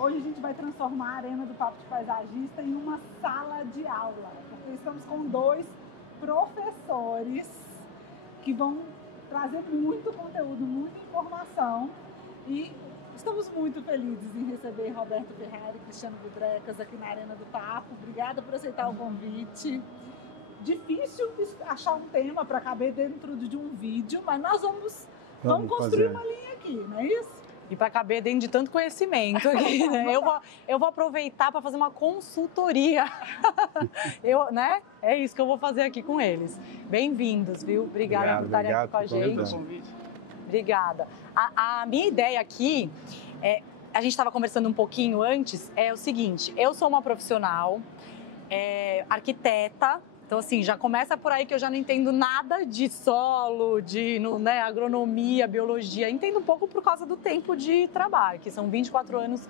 Hoje a gente vai transformar a Arena do Papo de Paisagista em uma sala de aula, porque estamos com 2 professores que vão trazer muito conteúdo, muita informação, e estamos muito felizes em receber Roberto Ferrari e Cristiano Budrecas aqui na Arena do Papo. Obrigada por aceitar o convite. Difícil achar um tema para caber dentro de um vídeo, mas nós vamos construir uma linha aqui, não é isso? E para caber dentro de tanto conhecimento aqui, né? Eu vou aproveitar para fazer uma consultoria. Né? É isso que eu vou fazer aqui com eles. Bem-vindos, viu? Obrigada por estarem aqui com a gente. Obrigada. A minha ideia aqui, a gente estava conversando um pouquinho antes, é o seguinte: eu sou uma profissional, arquiteta. Então, assim, já começa por aí que eu já não entendo nada de solo, de agronomia, biologia. Entendo um pouco por causa do tempo de trabalho, que são 24 anos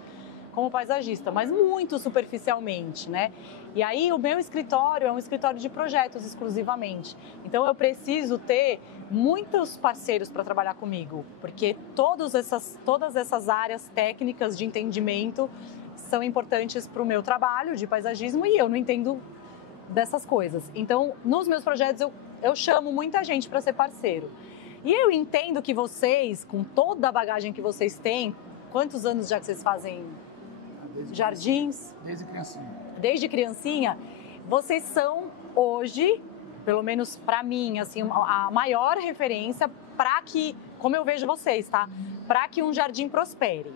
como paisagista, mas muito superficialmente, né? E aí, o meu escritório é um escritório de projetos exclusivamente. Então, eu preciso ter muitos parceiros para trabalhar comigo, porque todas essas áreas técnicas de entendimento são importantes para o meu trabalho de paisagismo e eu não entendo dessas coisas. Então, nos meus projetos, eu chamo muita gente para ser parceiro. E eu entendo que vocês, com toda a bagagem que vocês têm, quantos anos já que vocês fazem jardins? Desde criancinha. Desde criancinha, vocês são hoje, pelo menos para mim, assim, a maior referência para que, como eu vejo vocês, tá? Para que um jardim prospere.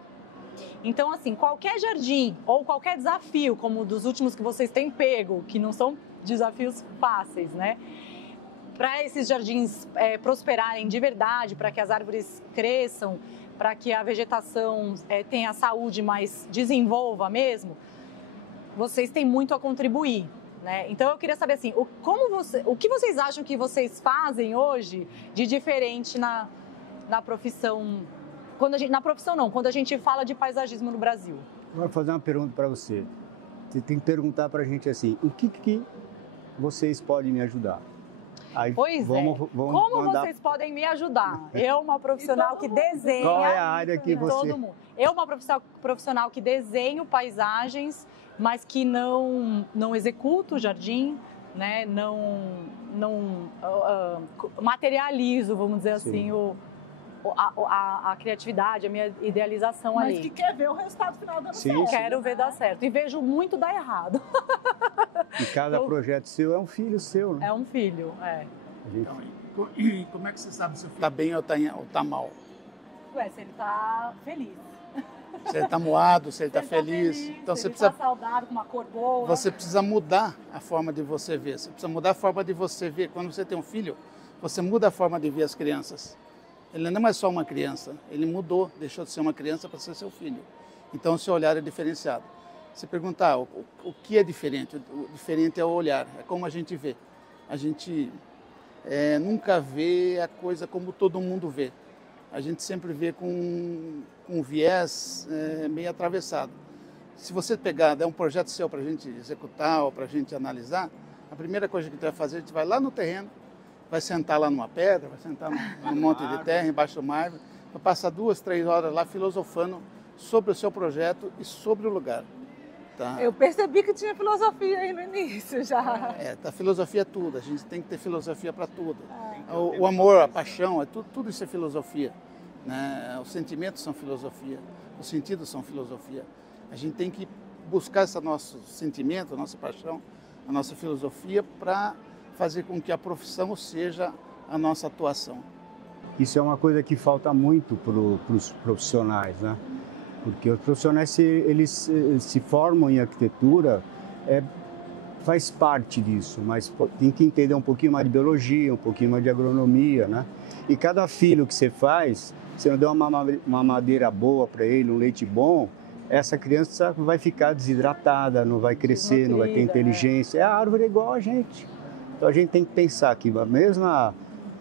Então, assim, qualquer jardim ou qualquer desafio, como dos últimos que vocês têm pego, que não são desafios fáceis, né? Para esses jardins prosperarem de verdade, para que as árvores cresçam, para que a vegetação tenha saúde, mas desenvolva mesmo, vocês têm muito a contribuir, né? Então, eu queria saber, assim, o que vocês acham que vocês fazem hoje de diferente na profissão? Quando a gente fala de paisagismo no Brasil. Eu vou fazer uma pergunta para você. Você tem que perguntar para a gente assim, o que vocês podem me ajudar? Aí, como vocês podem me ajudar? Eu, uma profissional que desenha... Qual é a área que você... Todo mundo. Eu, uma profissional que desenho paisagens, mas que não executo o jardim, né? Não materializo, vamos dizer assim, a criatividade, a minha idealização ali. Mas que quer ver o resultado final dando certo. Sim, quero ver dar certo. E vejo muito dar errado. E cada projeto seu é um filho seu, né? É um filho, Então, e como é que você sabe se o filho está bem ou está mal? Ué, se ele está feliz. Se ele está moado, se ele está feliz. Então, se ele está saudável, com uma cor boa. Você precisa mudar a forma de você ver. Você precisa mudar a forma de você ver. Quando você tem um filho, você muda a forma de ver as crianças. Ele não é mais só uma criança, ele mudou, deixou de ser uma criança para ser seu filho. Então, o seu olhar é diferenciado. Se perguntar o que é diferente, o diferente é o olhar, é como a gente vê. A gente nunca vê a coisa como todo mundo vê. A gente sempre vê com um viés meio atravessado. Se você der um projeto seu para a gente executar ou para a gente analisar, a primeira coisa que a gente vai fazer, a gente vai lá no terreno, vai sentar lá numa pedra, vai sentar num monte de terra, embaixo de uma árvore, vai passar 2, 3 horas lá filosofando sobre o seu projeto e sobre o lugar. Tá? Eu percebi que tinha filosofia aí no início já. A filosofia é tudo, a gente tem que ter filosofia para tudo. O amor, a paixão, tudo isso é filosofia. Né? Os sentimentos são filosofia, os sentidos são filosofia. A gente tem que buscar esse nosso sentimento, a nossa paixão, a nossa filosofia para fazer com que a profissão seja a nossa atuação. Isso é uma coisa que falta muito para os profissionais, né? Porque os profissionais, eles se formam em arquitetura, faz parte disso, mas tem que entender um pouquinho mais de biologia, um pouquinho mais de agronomia, né? E cada filho que você faz, se não der uma madeira boa para ele, um leite bom, essa criança vai ficar desidratada, não vai crescer, não vai ter inteligência. A árvore é igual a gente. Então a gente tem que pensar que a mesma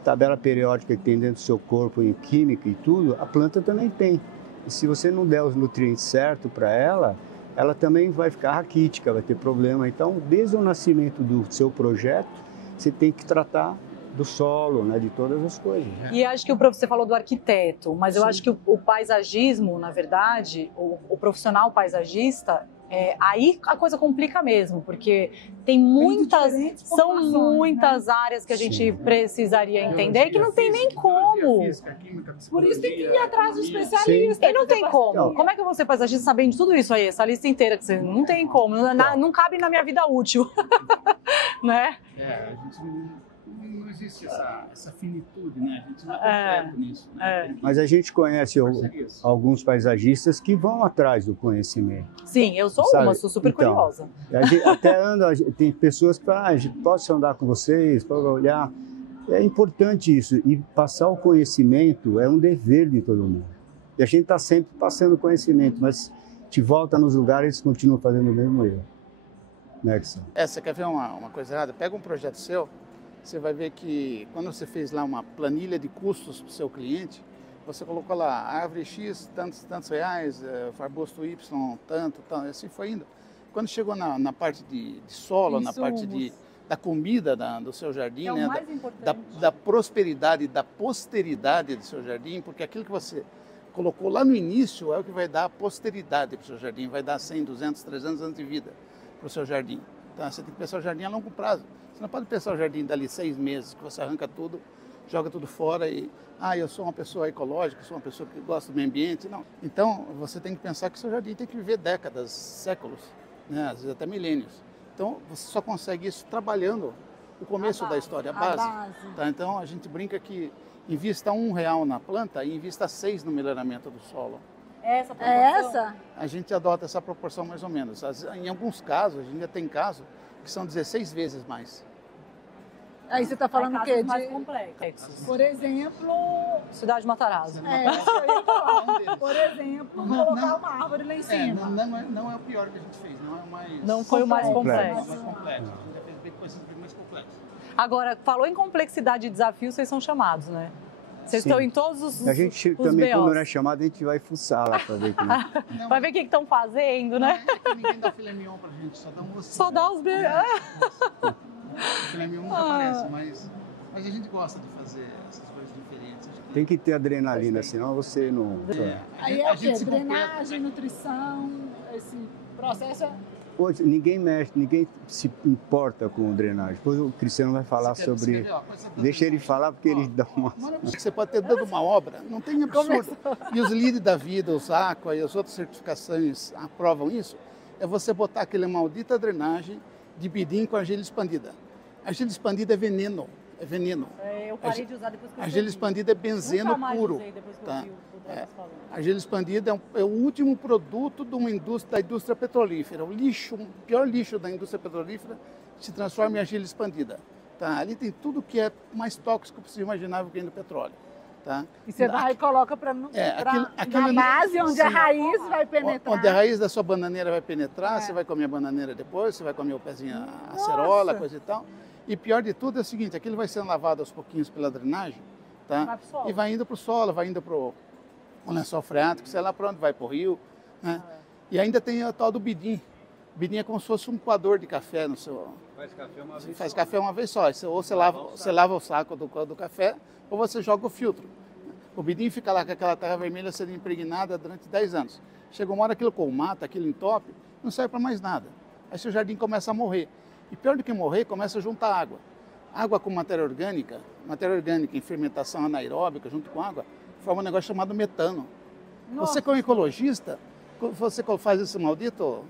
tabela periódica que tem dentro do seu corpo em química e tudo, a planta também tem. E se você não der os nutrientes certos para ela, ela também vai ficar raquítica, vai ter problema. Então, desde o nascimento do seu projeto, você tem que tratar do solo, né, de todas as coisas. E acho que você falou do arquiteto, mas eu acho que o paisagismo, na verdade, o profissional paisagista, aí a coisa complica mesmo, porque tem são muitas áreas que a gente precisaria entender que não tem nem como. Por isso tem que ir atrás do especialista. E não tem como. Como é que eu vou ser paisagista sabendo de tudo isso aí, essa lista inteira que você não tem como, não cabe na minha vida útil, né? A gente não existe essa finitude, né? A gente não é completo nisso, né? Mas a gente conhece alguns paisagistas que vão atrás do conhecimento. Sim, eu sou sou super curiosa. Tem pessoas que falam, posso andar com vocês, posso olhar. É importante isso, e passar o conhecimento é um dever de todo mundo. E a gente está sempre passando conhecimento, mas te volta nos lugares e continua fazendo o mesmo erro. Né, Edson? Você quer ver uma coisa errada? Pega um projeto seu, você vai ver que quando você fez lá uma planilha de custos para o seu cliente, você colocou lá árvore X, tantos reais, arbusto Y, tanto, assim foi indo. Quando chegou na parte de solo, na parte da comida do seu jardim, né, da prosperidade, da posteridade do seu jardim, porque aquilo que você colocou lá no início é o que vai dar posteridade para o seu jardim, vai dar 100, 200, 300 anos de vida para o seu jardim. Então você tem que pensar o jardim a longo prazo. Você não pode pensar o jardim dali 6 meses, que você arranca tudo, joga tudo fora e, eu sou uma pessoa ecológica, sou uma pessoa que gosta do meio ambiente. Não. Então, você tem que pensar que o seu jardim tem que viver décadas, séculos, né? Às vezes até milênios. Então, você só consegue isso trabalhando o começo da história, a base. Tá? Então, a gente brinca que invista R$1 na planta e invista 6 no melhoramento do solo. Essa proporção? A gente adota essa proporção mais ou menos. Em alguns casos, a gente já tem casos que são 16 vezes mais. Aí você está falando o quê? Mais complexos. Por exemplo... Cidade de Matarazzo. Isso que eu ia falar. Por exemplo, colocar uma árvore lá em cima. Não é o pior que a gente fez, não é o mais... Não foi o mais complexo. É o mais complexo. A gente já fez bem coisas bem mais complexas. Agora, falou em complexidade e desafio, vocês são chamados, né? Vocês estão em todos os A gente também, quando não é chamado, a gente vai fuçar lá para ver. Vai ver o que estão fazendo, né? Ninguém dá filé mignon pra gente, só dá um ossinho. Só dá os bebês. O filé mignon nunca aparece, mas a gente gosta de fazer essas coisas diferentes. Tem que ter adrenalina, senão você não... Aí é o quê? Drenagem, nutrição, esse processo... Hoje, ninguém se importa com drenagem. Depois o Cristiano vai falar sobre... Deixa ele falar, porque ele dá uma... Você pode ter dado uma obra, não tem absurdo. E os líderes da vida, os Aqua e as outras certificações aprovam isso, é você botar aquela maldita drenagem de bidim com argila expandida. A argila expandida é veneno. É veneno. Eu parei de usar depois que eu argila expandida é benzeno puro. Tá? A argila expandida é o último produto de da indústria petrolífera. O pior lixo da indústria petrolífera se transforma em argila expandida. Tá? Ali tem tudo que é mais tóxico possível imaginável que no petróleo. Tá? E você vai e coloca na base onde a raiz vai penetrar. Onde a raiz da sua bananeira vai penetrar, você vai comer a bananeira depois, você vai comer o pezinho, a acerola, coisa e tal. E pior de tudo é o seguinte, aquilo vai sendo lavado aos pouquinhos pela drenagem, tá? E vai indo para o solo, vai indo para o lençol freático, sei lá para onde, vai para o rio. Né? E ainda tem o tal do bidim. O bidim é como se fosse um coador de café no seu... Faz café uma vez só. Ou você lava o saco do café, ou você joga o filtro. O bidim fica lá com aquela terra vermelha sendo impregnada durante 10 anos. Chega uma hora aquilo colmata, aquilo entope, não serve para mais nada. Aí seu jardim começa a morrer. E pior do que morrer, começa a juntar água. Água com matéria orgânica em fermentação anaeróbica junto com água, forma um negócio chamado metano. Nossa. Você como ecologista, você faz esse maldito,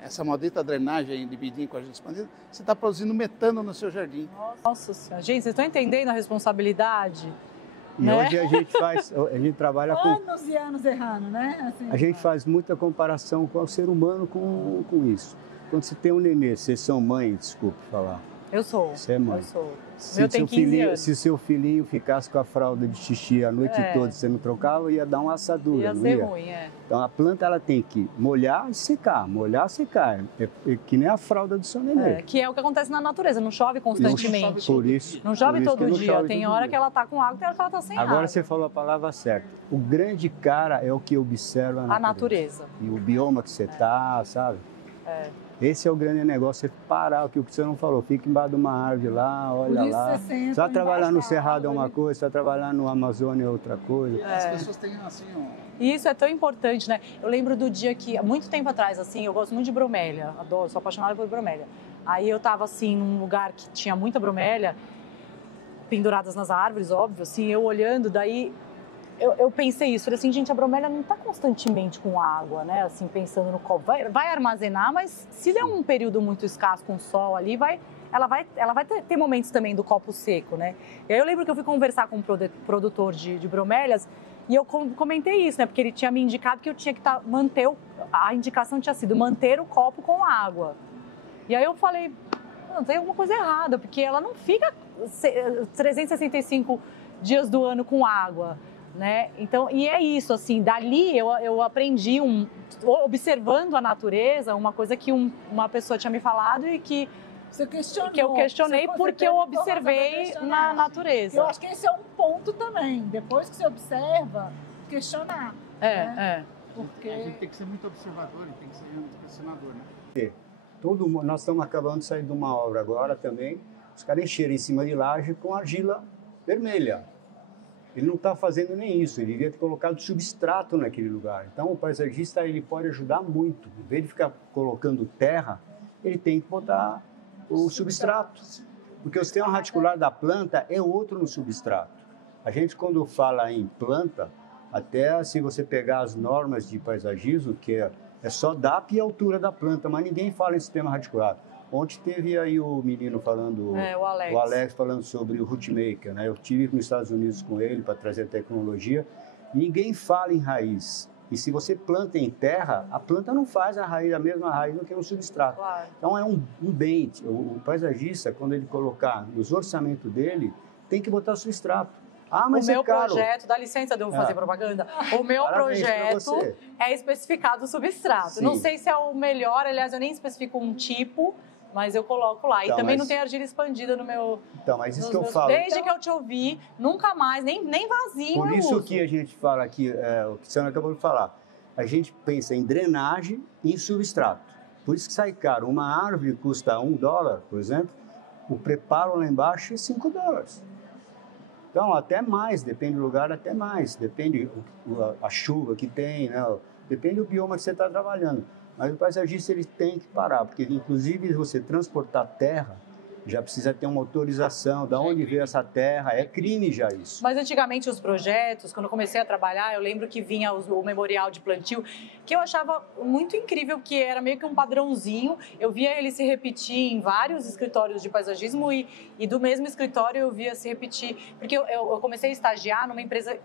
essa maldita drenagem de bidim com argila expandida, você está produzindo metano no seu jardim. Nossa Senhora. Gente, vocês estão entendendo a responsabilidade? E né? Hoje a gente trabalha com... Anos e anos errando, né? Assim, a gente faz muita comparação com o ser humano com isso. Quando você tem um nenê, vocês são mãe, desculpe falar. Eu sou. Você é mãe. Eu sou. Se tenho 15 anos. Se seu filhinho ficasse com a fralda de xixi a noite toda e você não trocava, ia dar uma assadura. Ia ser ruim, Então a planta ela tem que molhar e secar, molhar e secar. É que nem a fralda do seu nenê. Que é o que acontece na natureza, não chove constantemente. Não chove todo dia. Tem hora que ela tá com água, tem hora que ela tá sem água. Agora você falou a palavra certa. O grande cara é o que observa a natureza. natureza. E o bioma que você tá, sabe? Esse é o grande negócio, é parar, o que você não falou, fica embaixo de uma árvore lá, olha lá. Você vai trabalhar no Cerrado é uma coisa, você vai trabalhar no Amazônia é outra coisa. As pessoas têm assim, Isso é tão importante, né? Eu lembro do dia que, há muito tempo atrás, assim, eu gosto muito de bromélia, adoro, sou apaixonada por bromélia. Aí eu tava, assim, num lugar que tinha muita bromélia, penduradas nas árvores, óbvio, assim, eu olhando, daí eu pensei isso, falei assim, gente, a bromélia não está constantemente com água, né, assim, pensando no copo, vai armazenar, mas se der um período muito escasso com sol ali, ela vai ter momentos também do copo seco, né. E aí eu lembro que eu fui conversar com um produtor de bromélias e eu comentei isso, né, porque ele tinha me indicado que eu tinha que a indicação tinha sido manter o copo com água. E aí eu falei, não, tem alguma coisa errada, porque ela não fica 365 dias do ano com água, né? Então, e é isso, assim, dali eu aprendi, observando a natureza, uma coisa que uma pessoa tinha me falado e que eu questionei porque eu observei na natureza. Eu acho que esse é um ponto também, depois que você observa, questionar. Porque... A gente tem que ser muito observador e tem que ser muito questionador, né? Nós estamos acabando de sair de uma obra agora também, os caras encheram em cima de laje com argila vermelha. Ele não está fazendo nem isso, ele devia ter colocado substrato naquele lugar. Então o paisagista ele pode ajudar muito. Em vez de ficar colocando terra, ele tem que botar o substrato. Porque o sistema radicular da planta é outro no substrato. A gente quando fala em planta, até se você pegar as normas de paisagismo, que é só DAP e altura da planta, mas ninguém fala em sistema radicular. Ontem teve aí o menino falando, o Alex falando sobre o Rootmaker, né? Eu estive nos Estados Unidos com ele para trazer tecnologia. Ninguém fala em raiz. E se você planta em terra, a planta não faz a mesma raiz do que no substrato. Claro. Então é um bem. O paisagista, quando ele colocar nos orçamentos dele, tem que botar substrato. Ah, mas o meu caro. Projeto, dá licença de eu fazer propaganda, o meu projeto é especificado o substrato. Sim. Não sei se é o melhor, aliás, eu nem especifico um tipo, mas eu coloco lá. Então, e também não tem argila expandida no meu... Então, mas isso que eu falo... Desde que eu te ouvi, nunca mais, nem vazio Por eu isso uso. que a gente fala aqui, o que você acabou de falar, a gente pensa em drenagem e em substrato. Por isso que sai caro. Uma árvore custa $1, por exemplo, o preparo lá embaixo é $5. Então, até mais, depende do lugar, até mais. Depende a chuva que tem, né? Depende do bioma que você está trabalhando. Mas o paisagista ele tem que parar, porque inclusive você transportar terra, já precisa ter uma autorização, da onde veio essa terra, é crime já isso. Mas antigamente os projetos, quando eu comecei a trabalhar, eu lembro que vinha o memorial de plantio, que eu achava muito incrível, que era meio que um padrãozinho, eu via ele se repetir em vários escritórios de paisagismo e do mesmo escritório eu via se repetir, porque eu comecei a estagiar numa empresa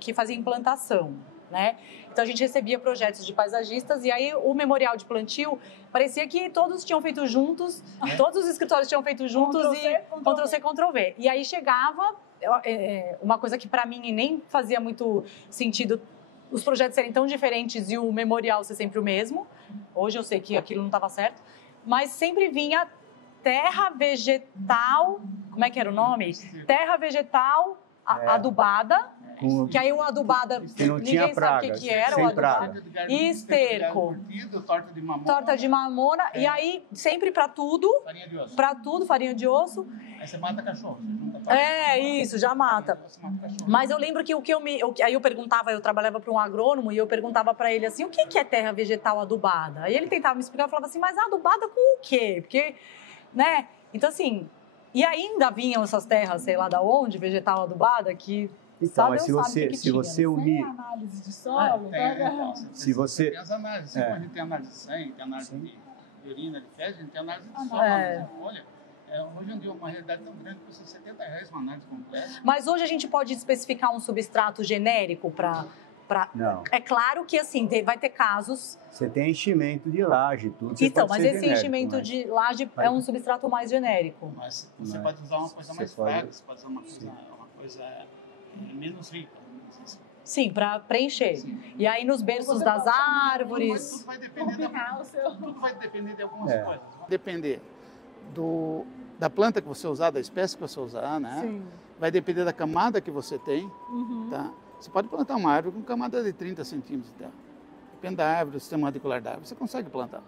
que fazia implantação, né? Então a gente recebia projetos de paisagistas e aí o memorial de plantio parecia que todos tinham feito juntos, todos os escritórios tinham feito juntos Ctrl+C, Ctrl+V. E aí chegava uma coisa que para mim nem fazia muito sentido, os projetos serem tão diferentes e o memorial ser sempre o mesmo. Hoje eu sei que aquilo não estava certo, mas sempre vinha terra vegetal, como é que era o nome? Terra vegetal adubada. Que aí o adubada, ninguém sabe o que era o adubada. E esterco. Torta de mamona. E aí, sempre para tudo. Farinha de osso. Para tudo, farinha de osso. Aí você mata cachorro. Isso, já mata. Mas eu lembro que aí eu perguntava, eu trabalhava para um agrônomo e eu perguntava para ele assim, o que é terra vegetal adubada? Aí ele tentava me explicar, eu falava assim, mas adubada com o quê? Porque, né? Então assim, e ainda vinham essas terras, sei lá da onde, vegetal adubada, que... Então, mas se você unir... Sem análise de solo... Se você... Tem as análises, a gente tem análise de sangue, tem análise de urina, de fezes, a gente tem análise de solo. Olha, hoje em dia uma realidade tão grande que custa R$70 uma análise completa. Mas hoje a gente pode especificar um substrato genérico para... Não. É claro que assim, vai ter casos... Você tem enchimento de laje, tudo. Então, mas esse enchimento de laje é um substrato mais genérico. Mas você pode usar uma coisa mais fraca, você pode usar uma coisa menos rica. Sim, para preencher. Sim. E aí nos berços das árvores... Tudo vai depender de algumas coisas. Vai depender da planta que você usar, da espécie que você usar, né? Sim. Vai depender da camada que você tem, tá? Você pode plantar uma árvore com camada de 30 centímetros de terra. Depende da árvore, do sistema radicular da árvore, você consegue plantar,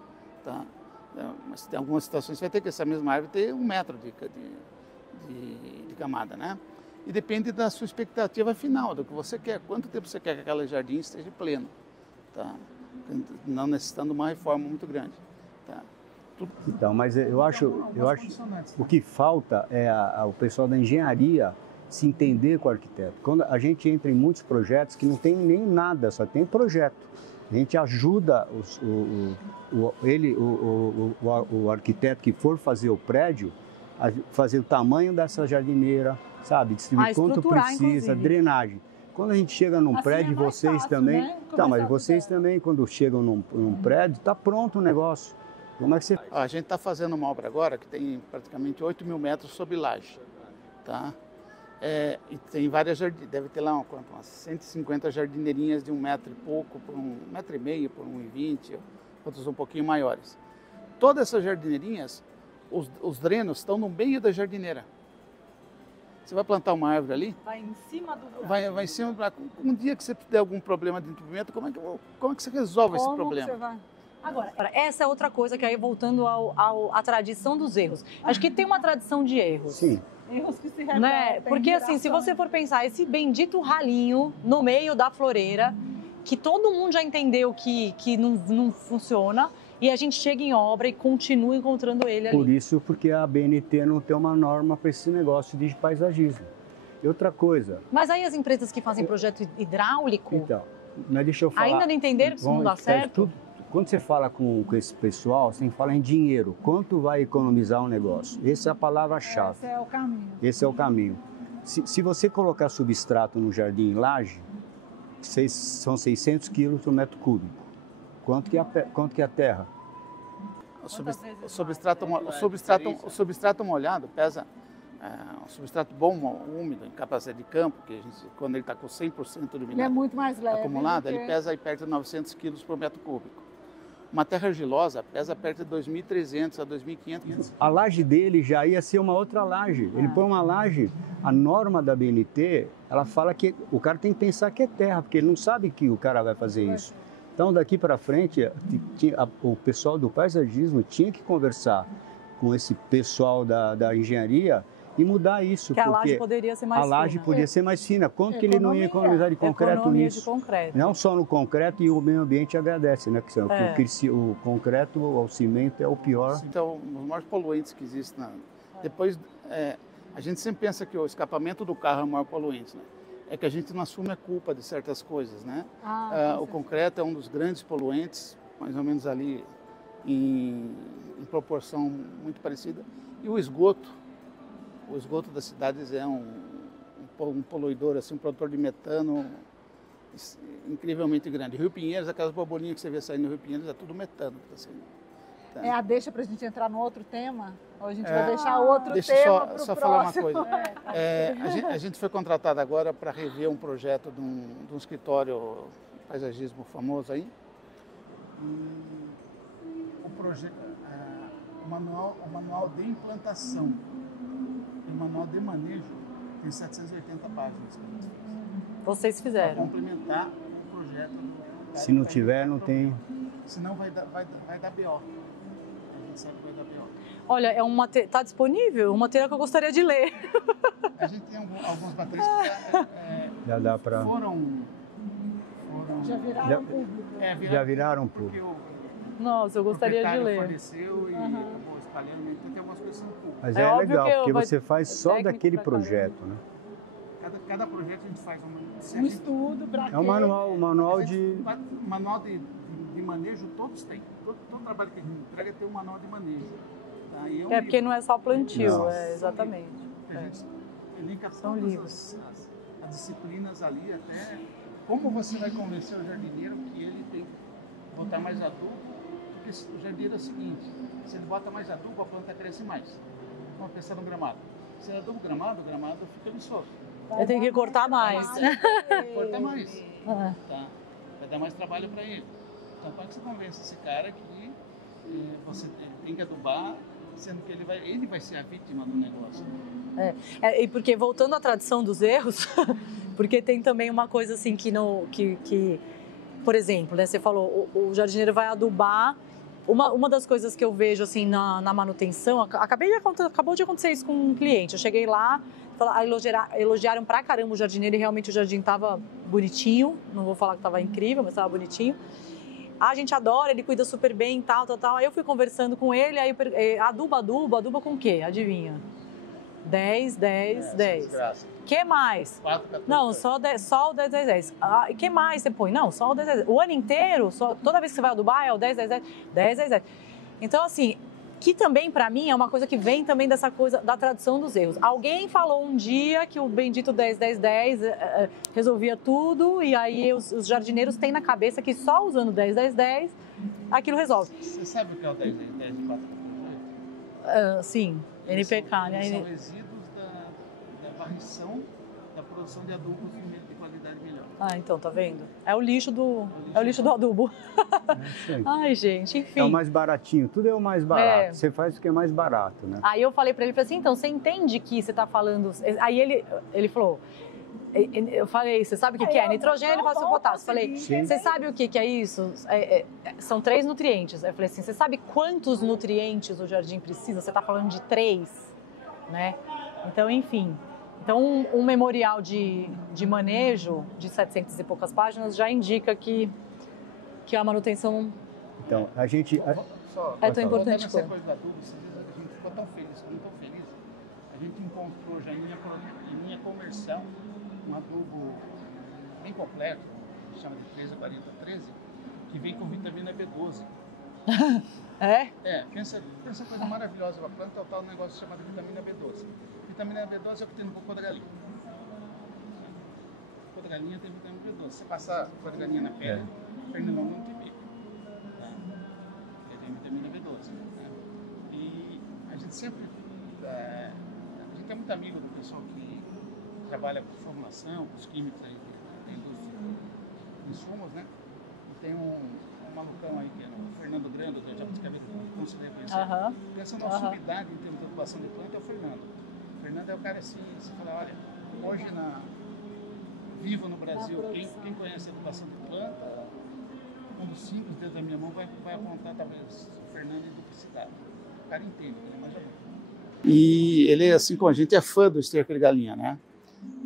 tá? Mas tem algumas situações que vai ter que essa mesma árvore ter 1 metro de camada, né? E depende da sua expectativa final, do que você quer. Quanto tempo você quer que aquele jardim esteja pleno, tá? Não necessitando uma reforma muito grande, tá? Então, mas eu acho o que falta é o pessoal da engenharia se entender com o arquiteto. Quando a gente entra em muitos projetos que não tem nem nada, só tem projeto. A gente ajuda o arquiteto que for fazer o prédio a fazer o tamanho dessa jardineira, sabe? Distribuir quanto precisa, inclusive. Drenagem. Quando a gente chega num prédio, vocês fácil, também... Né? Tá, mas vocês também, quando chegam num prédio, está pronto o negócio. Como é que você... A gente está fazendo uma obra agora que tem praticamente 8 mil metros sob laje, tá? E tem várias jardineiras, deve ter lá umas 150 jardineirinhas de 1 metro e pouco, por 1,5 metro, por 1,20 m, outras um pouquinho maiores. Todas essas jardineirinhas, os drenos estão no meio da jardineira. Você vai plantar uma árvore ali? Vai em cima do buraco. Vai em cima do buraco. Um dia que você tiver algum problema de entupimento, como é que você resolve esse problema? Você vai... Agora, essa é outra coisa que aí voltando à tradição dos erros. Acho que tem uma tradição de erros. Sim. Erros que se repetem. Né? Porque assim, se você for pensar, esse bendito ralinho no meio da floreira, que todo mundo já entendeu que não funciona, e a gente chega em obra e continua encontrando ele ali. Por isso, porque a BNT não tem uma norma para esse negócio de paisagismo. E outra coisa... Mas aí as empresas que fazem projeto hidráulico... Então, mas deixa eu falar... Ainda não entenderam que isso não dá certo? Quando você fala com esse pessoal, você tem que falar em dinheiro. Quanto vai economizar um negócio? Essa é a palavra-chave. Esse é o caminho. Esse é o caminho. Se você colocar substrato no jardim em laje, são 600 quilos por metro cúbico. Quanto que é a terra? O substrato molhado pesa, um substrato bom, úmido, em capacidade de campo, que quando ele está com 100% de umidade é muito mais leve acumulada, ele pesa aí perto de 900 quilos por metro cúbico. Uma terra argilosa pesa perto de 2.300 a 2.500. A laje dele já ia ser uma outra laje. Ele põe uma laje, a norma da BNT, ela fala que o cara tem que pensar que é terra, porque ele não sabe que o cara vai fazer isso. Então, daqui para frente, o pessoal do paisagismo tinha que conversar com esse pessoal da engenharia e mudar isso. Que a laje poderia ser mais fina. A laje podia ser mais fina. Quanto que ele não ia economizar de concreto nisso? De concreto. Não só no concreto, e o meio ambiente agradece, né? Porque o concreto, o cimento é o pior. Então, os maiores poluentes que existem. Depois, a gente sempre pensa que o escapamento do carro é o maior poluente, né? É que a gente não assume a culpa de certas coisas, né? O concreto é um dos grandes poluentes, mais ou menos ali em proporção muito parecida. E o esgoto das cidades é um poluidor, assim, um produtor de metano incrivelmente grande. Rio Pinheiros, aquelas borbolinhas que você vê saindo no Rio Pinheiros, é tudo metano que está saindo. É a deixa para a gente entrar no outro tema? Ou a gente vai deixar outro deixa tema para o só próximo? Falar uma coisa. A gente foi contratado agora para rever um projeto de um escritório paisagismo famoso aí. O projeto, o manual de implantação e o manual de manejo tem 780 páginas que a gente fez. Vocês fizeram. Para complementar o projeto. Se não tiver, não tem. Senão vai dar BO. A gente sabe que vai dar BO. Olha, tá disponível? Um material que eu gostaria de ler. A gente tem alguns materiais que já dá para. Já viraram público. Já viraram público. Nossa, eu gostaria de ler. Faleceu e acabou espalhando, então tem algumas coisas que são públicas. Mas é legal, porque você faz só daquele projeto, né? Cada projeto a gente faz um estudo para é um manual de... Manual de manejo todos têm. Todo trabalho que a gente entrega tem um manual de manejo. Tá? Porque não é só plantio, exatamente. A gente linka todas as disciplinas ali, até como você vai convencer o jardineiro que ele tem que botar mais adubo, porque o jardineiro é o seguinte, se ele bota mais adubo, a planta cresce mais. Vamos pensar no gramado. Se ele aduba o gramado fica viçoso. Eu tenho que cortar mais. Cortar mais. Tá? Vai dar mais trabalho para ele. Então, como é que você convence esse cara que você tem que adubar, sendo que ele vai ser a vítima do negócio? E porque, voltando à tradição dos erros, porque tem também uma coisa assim que por exemplo, né, você falou, o jardineiro vai adubar Uma das coisas que eu vejo assim na manutenção, acabou de acontecer isso com um cliente. Eu cheguei lá, elogiaram pra caramba o jardineiro e realmente o jardim estava bonitinho. Não vou falar que estava incrível, mas estava bonitinho. A gente adora, ele cuida super bem, tal. Aí eu fui conversando com ele, aí aduba com o quê? Adivinha? 10. Que mais? 4, 14, não, só o 10. Que mais você põe? Não, só o 10. O ano inteiro, toda vez que você vai adubar, é o 10. Então, assim, que também, pra mim, é uma coisa que vem também dessa coisa da tradução dos erros. Alguém falou um dia que o bendito 10 resolvia tudo, e aí os jardineiros têm na cabeça que só usando 10, aquilo resolve. Você sabe o que é o 10 de 4? Sim, NPK, né? São resíduos da varrição da produção de adubos de qualidade melhor. Então, tá vendo? É o lixo do adubo. Ai, gente, enfim. É o mais baratinho, tudo é o mais barato. Você faz o que é mais barato, né? Aí eu falei pra ele, assim, então, você entende que você tá falando... Aí ele falou... Eu falei, você sabe o que é? Nitrogênio, fósforo, potássio. Falei, você sabe o que é isso? São 3 nutrientes. Eu falei assim, você sabe quantos nutrientes o jardim precisa? Você tá falando de 3, né? Então, enfim. Então, um memorial de manejo de 700 e poucas páginas já indica que a manutenção... Então, a gente... é tão importante. Essa coisa do adubo, a gente ficou tão feliz, a gente encontrou já em linha comercial um adubo bem completo, que chama de 134013, que vem com vitamina B12. Pensa coisa maravilhosa, a planta é o tal negócio chamado vitamina B12. Vitamina B12 é o que tem no cocô da galinha. O cocô da galinha tem vitamina B12. Se você passar o cocô da galinha na pele, o pernilongo não tem bico. Tá? Ele tem vitamina B12. Né? E a gente sempre... a gente é muito amigo do pessoal que trabalha com formulação, com os químicos aí da indústria de insumos, né? E tem um malucão aí, que é o Fernando Grando, do Jabuticaba, que eu considerei conhecer. Essa nossa unidade em termos de ocupação de planta é o Fernando. O Fernando é o cara assim, você fala, olha, hoje vivo no Brasil, quem conhece a ocupação de planta, um dos 5 dedos da minha mão vai apontar talvez o Fernando em duplicidade. O cara entende, ele é mais ou menos. E ele, assim como a gente, é fã do esterco de galinha, né?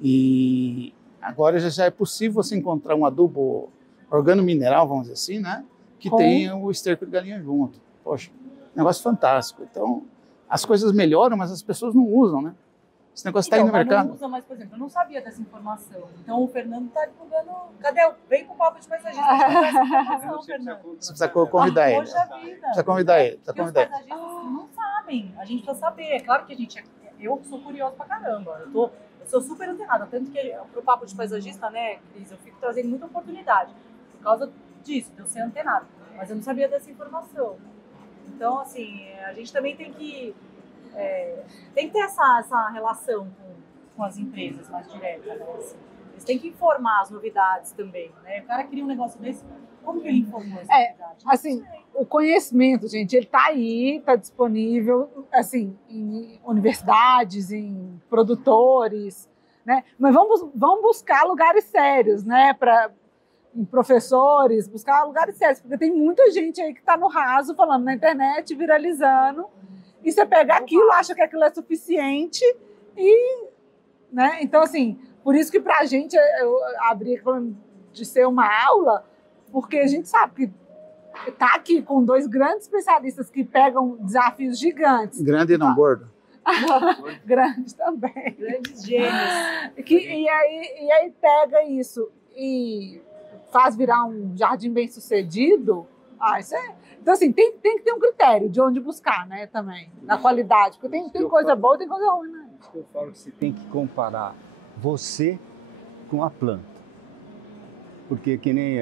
E agora já é possível você encontrar um adubo organomineral, vamos dizer assim, né? Que tem o esterco de galinha junto. Poxa, negócio fantástico. Então, as coisas melhoram, mas as pessoas não usam, né? Esse negócio está aí no mercado. Não usa, mas, por exemplo, eu não sabia dessa informação. Então, o Fernando está divulgando... Cadê? Vem pro papo de paisagista. Fernando. Você precisa convidar ele. Poxa vida. Precisa convidar ele. Os paisagistas não sabem. A gente precisa saber. É claro que eu sou curioso pra caramba. Eu sou super antenada. Tanto que pro papo de paisagista, né, Cris, eu fico trazendo muita oportunidade. Por causa disso, de eu ser antenada. Mas eu não sabia dessa informação. Então, assim, a gente também tem que ter essa relação com as empresas mais direta, né? Assim, eles têm que informar as novidades também, né? O cara cria um negócio desse, como que ele informou as novidades? Assim, o conhecimento, gente, ele está aí, está disponível, assim, em universidades, em produtores, né? Mas vamos buscar lugares sérios, né? Em professores, buscar lugares sérios, porque tem muita gente aí que está no raso, falando na internet, viralizando, e você pega aquilo, acha que aquilo é suficiente, né? Então, assim, por isso que pra gente, eu abri falando de ser uma aula, porque a gente sabe que tá aqui com 2 grandes especialistas que pegam desafios gigantes. Grande e não gordo. Grande também. Grandes gênios. E aí pega isso e faz virar um jardim bem-sucedido. Então, assim, tem que ter um critério de onde buscar, né, também, na qualidade. Porque tem coisa boa e tem coisa ruim, né? Eu falo que você tem que comparar você com a planta. Porque que nem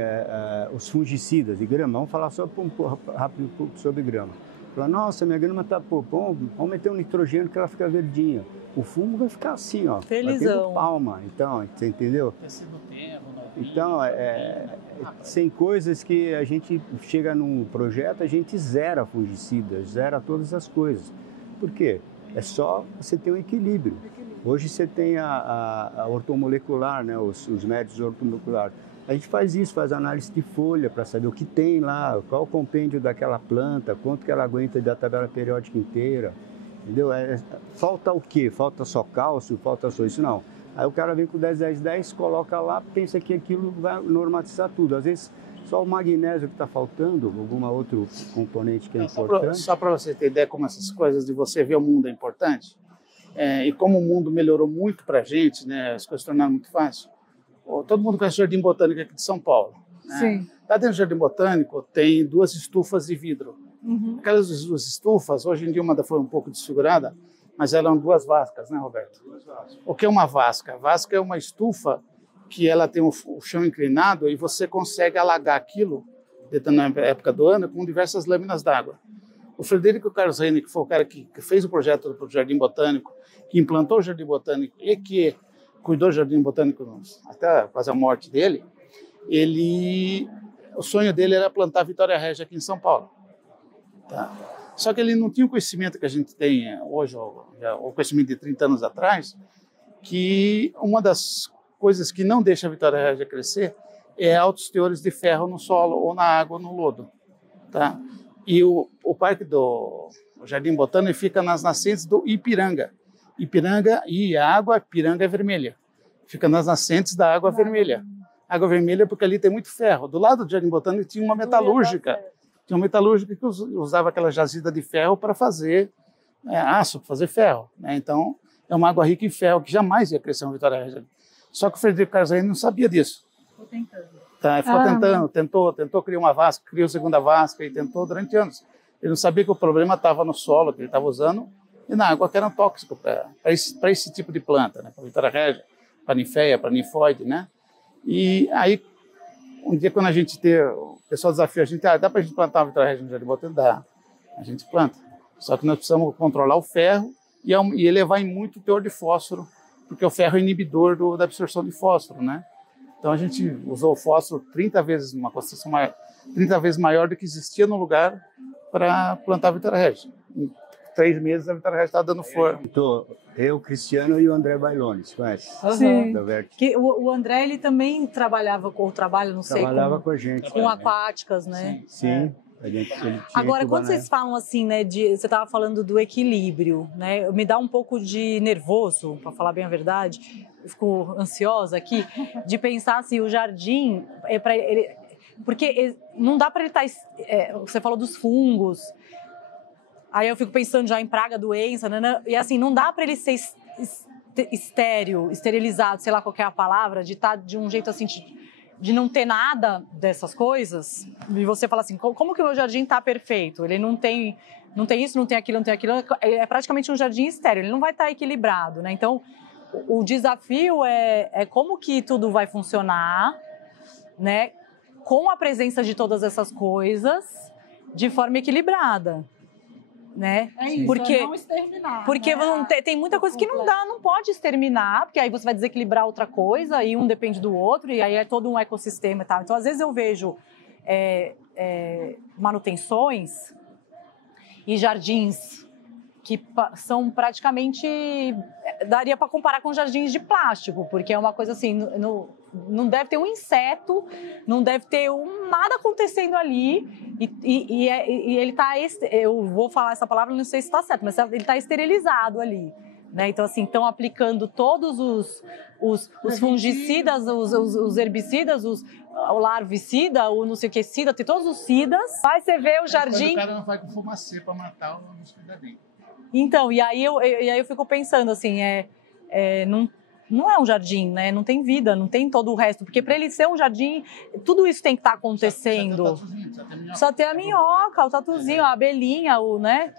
os fungicidas de grama, vamos falar só rápido sobre grama. Fala, nossa, minha grama está vamos meter um nitrogênio que ela fica verdinha. O fungo vai ficar assim, ó. Felizão. Palma. Então, você entendeu? Então, tem coisas que a gente chega num projeto, a gente zera fungicidas, zera todas as coisas. Por quê? É só você ter um equilíbrio. Hoje você tem a ortomolecular, né, os métodos ortomoleculares. A gente faz isso, faz análise de folha para saber o que tem lá, qual o compêndio daquela planta, quanto que ela aguenta da tabela periódica inteira, entendeu? Falta o quê? Falta só cálcio, falta só isso? Não. Aí o cara vem com 10, 10, 10, coloca lá, pensa que aquilo vai normatizar tudo. Às vezes só o magnésio que está faltando, algum outro componente que é importante. Só para você ter ideia como essas coisas de você ver o mundo é importante, e como o mundo melhorou muito para a gente, né, as coisas se tornaram muito fáceis. Todo mundo conhece o Jardim Botânico aqui de São Paulo. Né? Sim. Lá dentro do Jardim Botânico tem 2 estufas de vidro. Aquelas 2 estufas, hoje em dia uma foi um pouco desfigurada, mas eram 2 vascas, né, Roberto? 2 vascas. O que é uma vasca? A vasca é uma estufa que ela tem o chão inclinado e você consegue alagar aquilo, na época do ano, com diversas lâminas d'água. O Frederico Carlos Reine, que foi o cara que fez o projeto do Jardim Botânico, que implantou o Jardim Botânico e que cuidou do Jardim Botânico até quase a morte dele, o sonho dele era plantar a Vitória Régia aqui em São Paulo. Tá? Só que ele não tinha o conhecimento que a gente tem hoje, o conhecimento de 30 anos atrás, que uma das coisas que não deixa a Vitória Régia crescer é altos teores de ferro no solo ou na água, no lodo. Tá? E o parque do Jardim Botânico fica nas nascentes do Ipiranga. Ipiranga e a água, Ipiranga é vermelha. Fica nas nascentes da água vermelha. Água vermelha porque ali tem muito ferro. Do lado do Jardim Botânico tinha uma metalúrgica. Tinha uma metalúrgica que usava aquela jazida de ferro para fazer aço, para fazer ferro. Né? Então, é uma água rica em ferro que jamais ia crescer uma Vitória Régia. Só que o Frederico Carlos Reine não sabia disso. Ficou tentando. Tá, ficou tentando, tentou criar uma vasca, criou a segunda vasca e tentou durante anos. Ele não sabia que o problema estava no solo que ele estava usando e na água que era tóxico para esse tipo de planta, né? Para Vitória Régia, para ninféia, para ninfóide, né? E aí, um dia quando o pessoal desafiou a gente, dá para a gente plantar uma Vitória Régia no Jardim Botânico? Dá, a gente planta. Só que nós precisamos controlar o ferro e elevar em muito teor de fósforo, porque o ferro é inibidor da absorção de fósforo, né? Então a gente usou o fósforo 30 vezes, uma concentração maior, 30 vezes maior do que existia no lugar para plantar a Vitória Régia. Em 3 meses a Vitória Régia estava dando flor. Eu, Cristiano e o André Bailoni, você conhece? Sim. Que o André, ele também trabalha, não sei. Trabalhava com a gente. Com aquáticas, né? Sim. Agora, quando vocês falam assim, né, você estava falando do equilíbrio, né, me dá um pouco de nervoso, para falar bem a verdade, eu fico ansiosa aqui, de pensar assim, o jardim, porque não dá para ele estar, você falou dos fungos, aí eu fico pensando já em praga, doença, e assim, não dá para ele ser esterilizado, sei lá qual que é a palavra, de estar de um jeito assim, de não ter nada dessas coisas, e você fala assim, como que o meu jardim está perfeito? Ele não tem isso, não tem aquilo, é praticamente um jardim estéril, ele não vai estar equilibrado, né? Então, o desafio é como que tudo vai funcionar, né? Com a presença de todas essas coisas, de forma equilibrada. Né? É isso, porque não exterminar. Porque né? Tem muita coisa que não pode exterminar, porque aí você vai desequilibrar outra coisa e um depende do outro, e aí é todo um ecossistema e tal. Então, às vezes eu vejo manutenções e jardins que são praticamente... Daria para comparar com jardins de plástico, porque é uma coisa assim, não deve ter um inseto, não deve ter nada acontecendo ali, e ele está, eu vou falar essa palavra, não sei se está certo, mas ele está esterilizado ali. Né? Então, assim, estão aplicando todos os fungicidas, os herbicidas, o larvicida, o não sei o que, sida, tem todos os sidas. Aí você vê o jardim... O cara não vai com fumacê para matar o mosquito da dengue. Então, e aí eu fico pensando assim, não é um jardim, né? Não tem vida, não tem todo o resto. Porque para ele ser um jardim, tudo isso tem que estar acontecendo. Só tem a minhoca, o tatuzinho, a abelhinha, né?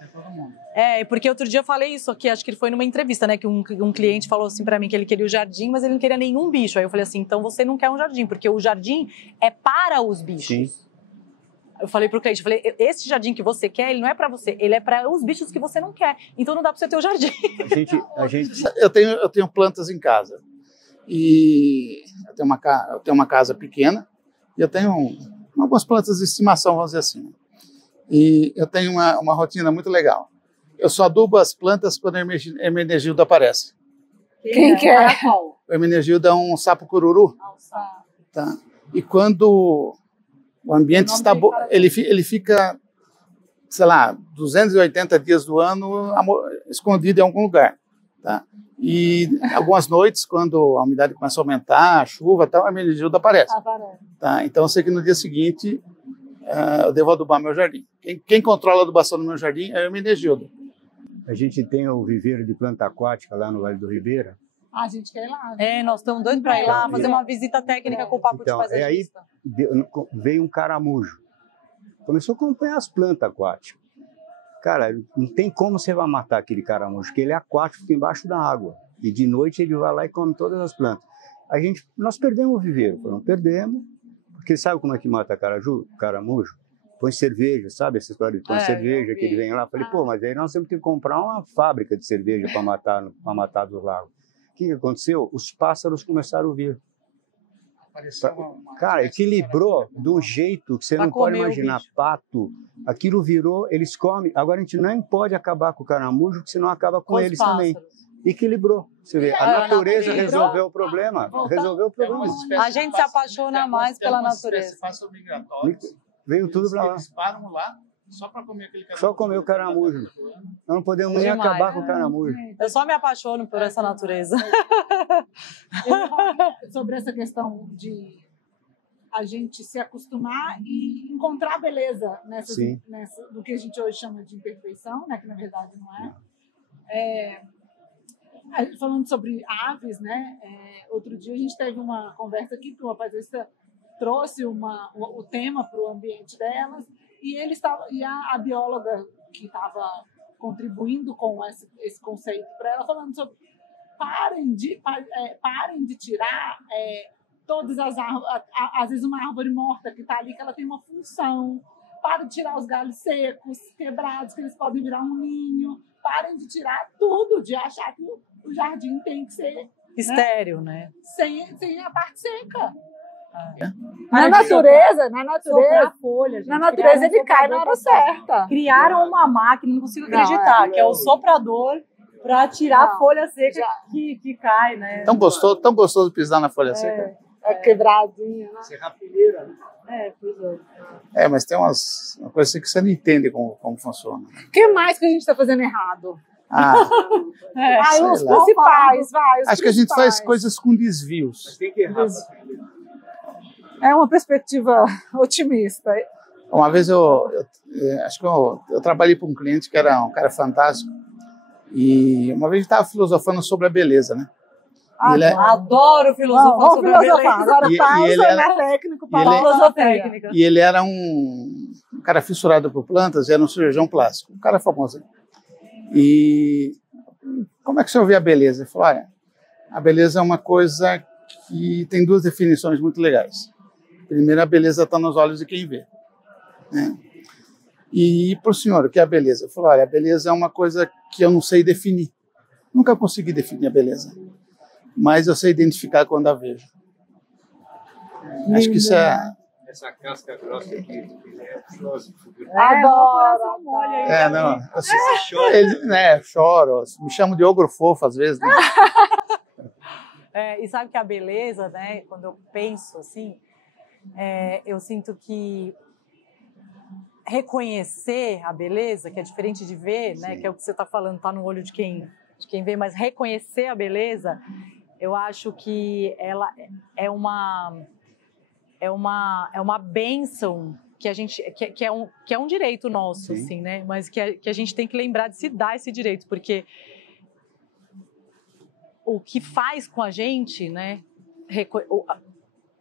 Porque outro dia eu falei isso aqui, acho que foi numa entrevista, né? Que um cliente falou assim para mim que ele queria o jardim, mas ele não queria nenhum bicho. Aí eu falei assim, então você não quer um jardim, porque o jardim é para os bichos. Sim. Eu falei pro cliente, esse jardim que você quer, ele não é para você, ele é para os bichos que você não quer. Então não dá para você ter o jardim. Eu tenho plantas em casa. E eu tenho uma casa pequena e eu tenho algumas plantas de estimação, vamos dizer assim. E eu tenho uma rotina muito legal. Eu só adubo as plantas quando a Hermenegilda aparece. Quem quer? O Hermenegilda é um sapo cururu. Tá? E quando o ambiente está bom, ele fica, sei lá, 280 dias do ano escondido em algum lugar, tá? E algumas noites, quando a umidade começa a aumentar, a chuva, tal, a Hermenegildo aparece. Tá? Então eu sei que no dia seguinte eu devo adubar meu jardim. Quem controla a adubação do meu jardim é a Hermenegildo. A gente tem o viveiro de planta aquática lá no Vale do Ribeira. A gente quer ir lá. Nós estamos doidos para ir lá, fazer uma visita técnica com o Papo de Paisagista. Aí veio um caramujo. Começou a acompanhar as plantas aquáticas. Cara, não tem como você vai matar aquele caramujo, porque ele é aquático, fica embaixo da água. E de noite ele vai lá e come todas as plantas. Nós perdemos o viveiro. Não perdemos, porque sabe como é que mata caramujo? Põe cerveja, sabe essa história de põe cerveja, que ele vem lá. Falei, pô, mas aí nós temos que comprar uma fábrica de cerveja para matar dos lagos. O que aconteceu? Os pássaros começaram a vir. Cara, equilibrou de um jeito que você não pode imaginar. Pato, aquilo virou, eles comem. Agora a gente não pode acabar com o caramujo, porque senão acaba com eles também. Equilibrou. Você vê, a natureza resolveu o problema. Resolveu o problema. A gente se apaixona mais pela natureza. Veio tudo para lá. Eles param lá só para comer aquele caramujo. Só comer o caramujo. Nós não podemos nem acabar com o caramujo. Eu só me apaixono por essa natureza. Sobre essa questão de a gente se acostumar e encontrar beleza nessa do que a gente hoje chama de imperfeição, né, que na verdade não é. Falando sobre aves, né, outro dia a gente teve uma conversa aqui que uma paisagista trouxe o tema para o ambiente delas e a bióloga que estava contribuindo com esse conceito para ela, falando sobre parem de tirar todas as árvores, às vezes uma árvore morta que está ali, que ela tem uma função, parem de tirar os galhos secos, quebrados, que eles podem virar um ninho, parem de tirar tudo, de achar que o jardim tem que ser estéril, né? Sem a parte seca. Na natureza, ele cai na hora certa. Criaram uma máquina, não consigo acreditar, que é o soprador para tirar a folha seca que cai, né? Tão gostoso pisar na folha seca. Quebradinha, né? Serrapilheira, né? Pois é. Mas tem uma coisa assim que você não entende como funciona. O que mais que a gente está fazendo errado? Os lá. principais, Acho que a gente faz coisas com desvios. Mas tem que errar. É uma perspectiva otimista. Uma vez eu trabalhei para um cliente que era um cara fantástico e uma vez a gente estava filosofando sobre a beleza, né? Adoro filosofar sobre a beleza. Agora pausa, técnico para filosofia. E ele era um cara fissurado por plantas, era um cirurgião plástico, um cara famoso. E como é que você vê a beleza? Ele falou, olha, a beleza é uma coisa que tem duas definições muito legais. Primeiro, a beleza está nos olhos de quem vê, né? E para o senhor, o que é a beleza? Eu falei, olha, a beleza é uma coisa que eu não sei definir. Nunca consegui definir a beleza, mas eu sei identificar quando a vejo. Acho que isso é... Essa casca grossa aqui, Adoro. Não. Eu choro, me chamo de ogro fofo às vezes, né? E sabe que a beleza, né, quando eu penso assim, eu sinto que reconhecer a beleza, que é diferente de ver, né, que é o que você está falando, está no olho de quem vê, mas reconhecer a beleza, eu acho que ela é uma bênção que a gente que é um direito nosso, assim, né, mas que a gente tem que lembrar de se dar esse direito, porque o que faz com a gente, né,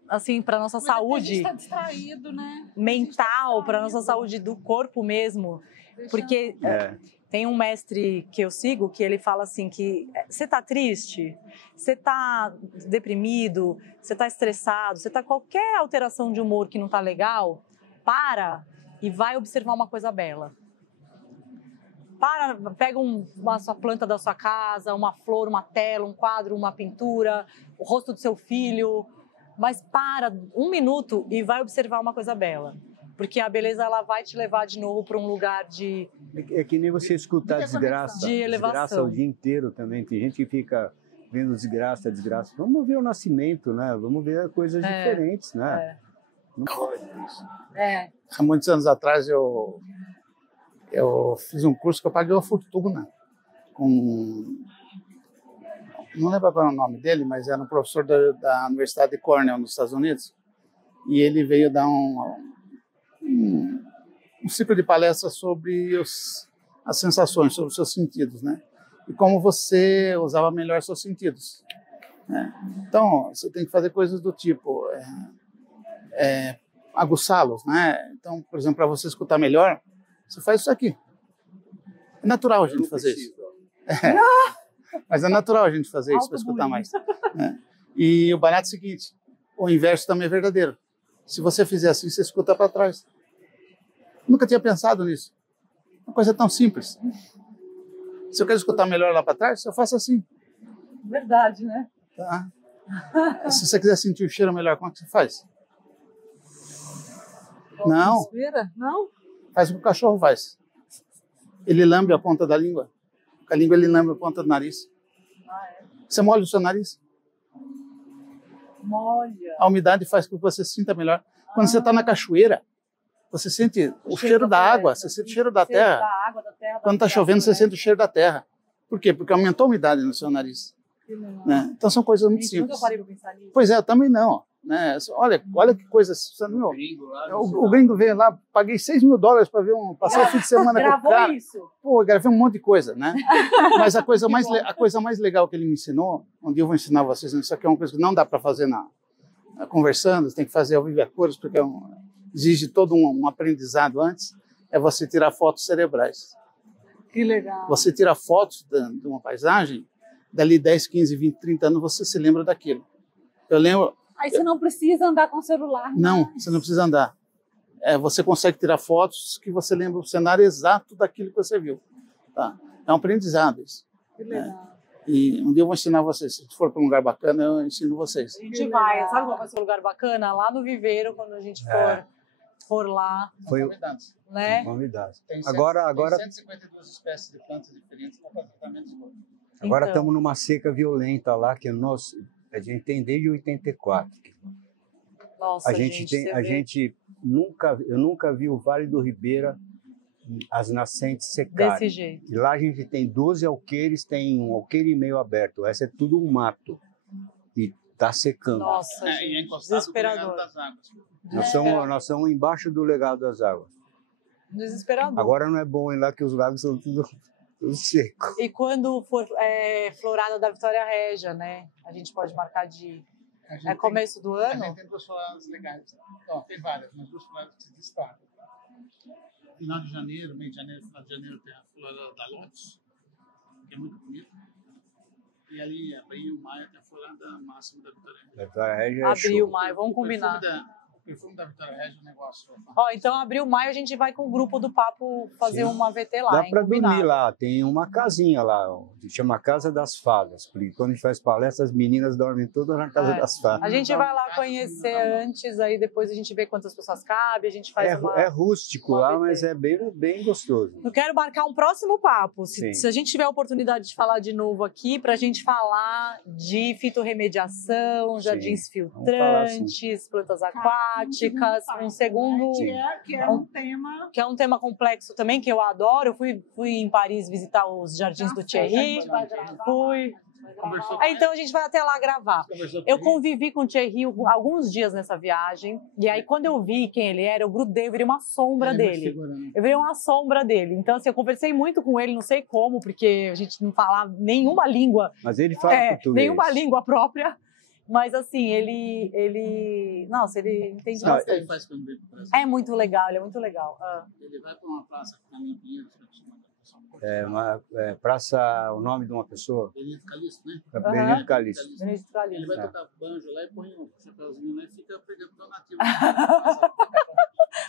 assim, para nossa saúde tá distraído, né? mental, para nossa saúde do corpo mesmo, porque tem um mestre que eu sigo que ele fala assim que você tá triste, você tá deprimido, você tá estressado, você tá qualquer alteração de humor que não tá legal, para e vai observar uma coisa bela. Pega uma sua planta da sua casa, uma flor, uma tela, um quadro, uma pintura, o rosto do seu filho, mas para um minuto e vai observar uma coisa bela. Porque a beleza ela vai te levar de novo para um lugar de... É que nem você escutar desgraça. De elevação. Desgraça o dia inteiro também. Tem gente que fica vendo desgraça, desgraça. Vamos ver o nascimento, né? Vamos ver coisas diferentes, né? Não pode isso. Há muitos anos atrás eu fiz um curso que eu paguei uma fortuna com... Não lembro agora o nome dele, mas era um professor da Universidade de Cornell, nos Estados Unidos. E ele veio dar um ciclo de palestras sobre as sensações, sobre os seus sentidos, né? E como você usava melhor seus sentidos. Né? Então, você tem que fazer coisas do tipo aguçá-los, né? Então, por exemplo, para você escutar melhor, você faz isso aqui. É natural a gente fazer isso. Mas é natural a gente fazer isso para escutar mais. Né? E o barato é o seguinte, o inverso também é verdadeiro. Se você fizer assim, você escuta para trás. Nunca tinha pensado nisso. Uma coisa tão simples. Se eu quero escutar melhor lá para trás, eu faço assim. Verdade, né? Tá? Se você quiser sentir o cheiro melhor, como é que você faz? Não. Respira? Não? Faz o que o cachorro faz. Ele lambe a ponta da língua. Com a língua ele lambe a ponta do nariz. Você molha o seu nariz. Molha. A umidade faz com que você sinta melhor. Quando você está na cachoeira, você sente o cheiro da água, você sente o cheiro da terra. Quando está chovendo, você sente o cheiro da terra. Por quê? Porque aumentou a umidade no seu nariz. Né? Então são coisas muito simples. Nunca parei para pensar nisso. Pois é, eu também não. Né? Olha que coisa. O gringo veio lá, paguei $6.000 para ver passar o fim de semana com o cara. Gravou isso? Pô, eu gravei um monte de coisa, né? Mas a coisa mais legal que ele me ensinou, um dia eu vou ensinar vocês, isso aqui é uma coisa que não dá para fazer conversando, você tem que fazer ao vivo e a cores, porque exige todo um aprendizado antes, é você tirar fotos cerebrais. Que legal. Você tira fotos de uma paisagem, dali 10, 15, 20, 30 anos, você se lembra daquilo. Eu lembro... Aí você não precisa andar com o celular. Não, você não precisa andar. Você consegue tirar fotos que você lembra o cenário exato daquilo que você viu. Tá? É um aprendizado isso. Que legal. E um dia eu vou ensinar vocês. Se for para um lugar bacana, eu ensino vocês. A gente vai. Sabe qual vai ser um lugar bacana? Lá no Viveiro, quando a gente for lá. Foi Convidados. Né? Convidados. Tem Agora 152 espécies de plantas diferentes para fazer tratamento de esgoto. Agora Então. estamos numa seca violenta lá, que a gente tem desde 84. Nossa, Eu nunca vi o Vale do Ribeira, as nascentes secarem. Desse jeito. E lá a gente tem 12 alqueires, tem um alqueire e meio aberto. Essa é tudo um mato. E está secando. Nossa, E é gente, encostado no legado desesperador. das águas. Nós somos embaixo do legado das águas. Desesperador. Agora não é bom ir lá que os lagos são tudo seco. E quando for florada da Vitória Régia, né? A gente pode marcar de ir. É começo do A ano? gente tem 2 floradas legais. Tem várias, mas 2 floradas que se destacam. Final de janeiro, meio de janeiro, final de janeiro tem a florada da Lotus, que é muito bonita. E ali, abril, maio, tem a florada máxima da Vitória Régia. Vitória Régia é Abril, show. maio, vamos combinar. O perfume da Vitória Régia é um negócio. Ó, então abril, maio a gente vai com o grupo do Papo fazer Sim. uma VT lá. Dá hein? para Combinado. dormir lá, tem uma casinha lá, ó, que chama Casa das Fadas. Porque quando a gente faz palestra, as meninas dormem todas na Casa das Fadas. A gente vai lá conhecer antes, aí depois a gente vê quantas pessoas cabem, a gente faz uma... É rústico uma lá, VT. mas é bem gostoso. Eu quero marcar um próximo papo. Sim. Se a gente tiver a oportunidade de falar de novo aqui, para a gente falar de fitorremediação, jardins vamos falar, filtrantes, plantas aquáticas, um segundo... Que é um tema... Que é um tema complexo também, que eu adoro. Eu fui em Paris visitar os jardins do Thierry. Fui. Então a gente vai até lá gravar. Eu convivi com o Thierry alguns dias nessa viagem. E aí, quando eu vi quem ele era, eu grudei, eu virei uma sombra dele. Eu virei uma sombra dele. Então, assim, eu conversei muito com ele, não sei como, porque a gente não fala nenhuma língua. Mas ele fala português. Nenhuma língua própria. Mas, assim, Nossa, ele entende Sabe o que bastante. ele faz quando vem para o Brasil? É muito legal, ele é muito legal. Ele vai para uma praça que está em Pinheiros, que O nome de uma pessoa? Benito Calixto, né? Benito Calixto. Benedito Calixto. Ele vai tocar banjo lá e põe um chapéuzinho lá e fica pegando donativo.